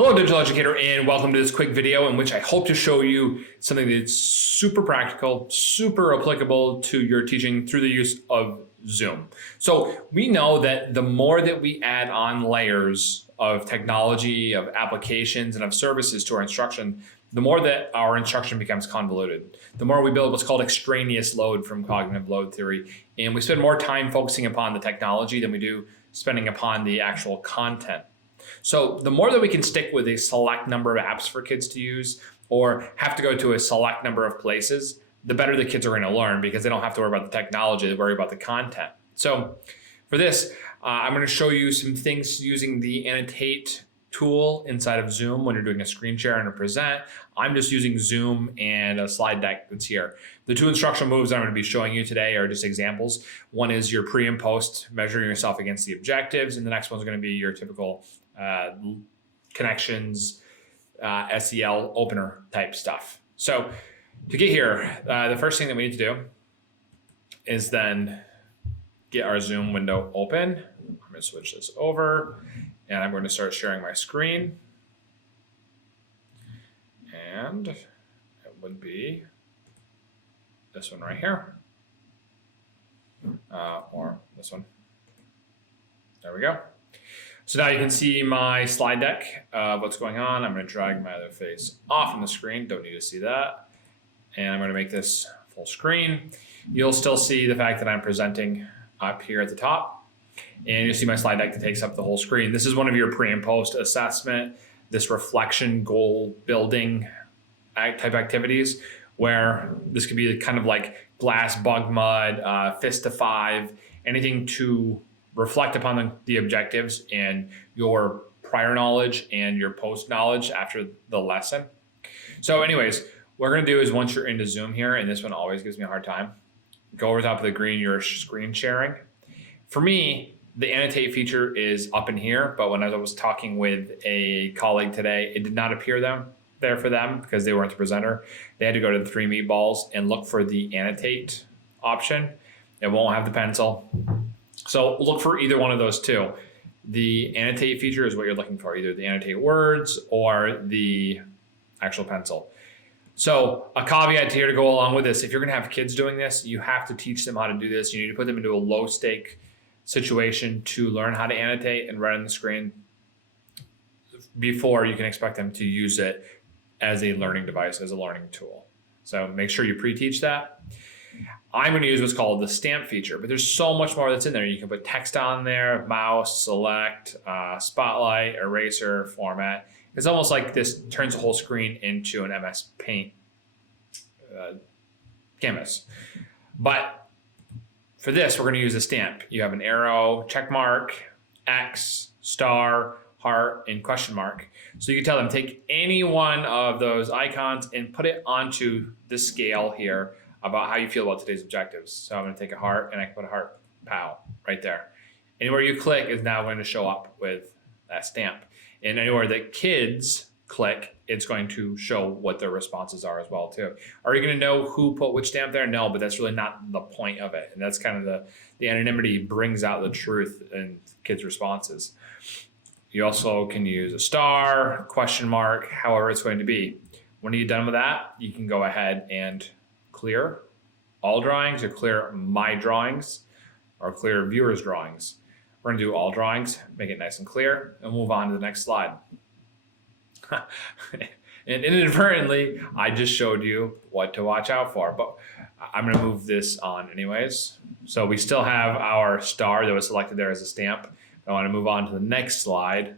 Hello, digital educator, and welcome to this quick video in which I hope to show you something that's super practical, super applicable to your teaching through the use of Zoom. So we know that the more that we add on layers of technology, of applications, and of services to our instruction, the more that our instruction becomes convoluted. The more we build what's called extraneous load from cognitive load theory, and we spend more time focusing upon the technology than we do spending upon the actual content. So the more that we can stick with a select number of apps for kids to use or have to go to a select number of places, the better the kids are going to learn because they don't have to worry about the technology, they worry about the content. So for this, I'm going to show you some things using the Annotate tool inside of Zoom when you're doing a screen share and a present. I'm just using Zoom and a slide deck that's here. The two instructional moves I'm going to be showing you today are just examples. One is your pre and post, measuring yourself against the objectives, and the next one's going to be your typical connections, SEL opener type stuff. So to get here, the first thing that we need to do is then get our Zoom window open. I'm going to switch this over and I'm going to start sharing my screen. And it would be this one right here, or this one. There we go. So now you can see my slide deck of what's going on. I'm going to drag my other face off from the screen. Don't need to see that. And I'm going to make this full screen. You'll still see the fact that I'm presenting up here at the top. And you'll see my slide deck that takes up the whole screen. This is one of your pre and post assessment, this reflection goal building type activities, where this could be kind of like glass, bug, mud, fist to five, anything to reflect upon the objectives and your prior knowledge and your post knowledge after the lesson. So anyways, what we're going to do is once you're into Zoom here, and this one always gives me a hard time, go over top of the green, your screen sharing. For me, the Annotate feature is up in here, but when I was talking with a colleague today, it did not appear there for them because they weren't the presenter. They had to go to the three meatballs and look for the Annotate option. It won't have the pencil. So look for either one of those two. The Annotate feature is what you're looking for, either the Annotate words or the actual pencil. So a caveat here to go along with this, if you're going to have kids doing this, you have to teach them how to do this. You need to put them into a low stake situation to learn how to annotate and write on the screen before you can expect them to use it as a learning device, as a learning tool. So make sure you pre-teach that. I'm going to use what's called the stamp feature, but there's so much more that's in there. You can put text on there, mouse, select, spotlight, eraser, format. It's almost like this turns the whole screen into an MS Paint canvas. But for this, we're going to use a stamp. You have an arrow, check mark, X, star, heart, and question mark. So you can tell them, take any one of those icons and put it onto the scale here about how you feel about today's objectives. So I'm going to take a heart and I can put a heart, pow, right there. Anywhere you click is now going to show up with that stamp. And anywhere that kids click, it's going to show what their responses are as well too. Are you going to know who put which stamp there? No, but that's really not the point of it. And that's kind of the anonymity brings out the truth in kids' responses. You also can use a star, question mark, however it's going to be. When you're done with that, you can go ahead and clear all drawings or clear my drawings or clear viewers' drawings. We're going to do all drawings, make it nice and clear, and move on to the next slide. And inadvertently, I just showed you what to watch out for, but I'm going to move this on anyways. So we still have our star that was selected there as a stamp. I want to move on to the next slide.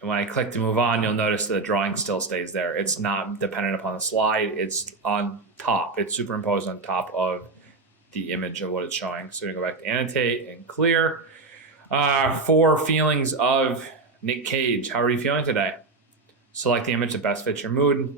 And when I click to move on, you'll notice that the drawing still stays there. It's not dependent upon the slide. It's on top. It's superimposed on top of the image of what it's showing. So we go back to annotate and clear. 4 feelings of Nick Cage. How are you feeling today? Select the image that best fits your mood.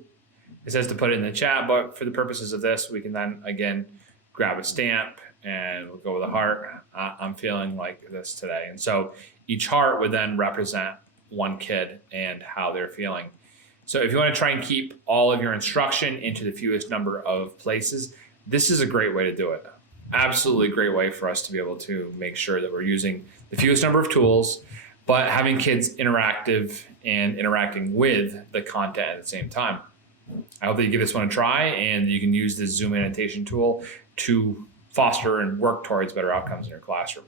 It says to put it in the chat, but for the purposes of this, we can then again grab a stamp and we'll go with a heart. I'm feeling like this today. And so each heart would then represent one kid and how they're feeling. So if you want to try and keep all of your instruction into the fewest number of places, this is a great way to do it. Absolutely great way for us to be able to make sure that we're using the fewest number of tools, but having kids interactive and interacting with the content at the same time. I hope that you give this one a try and you can use this Zoom annotation tool to foster and work towards better outcomes in your classroom.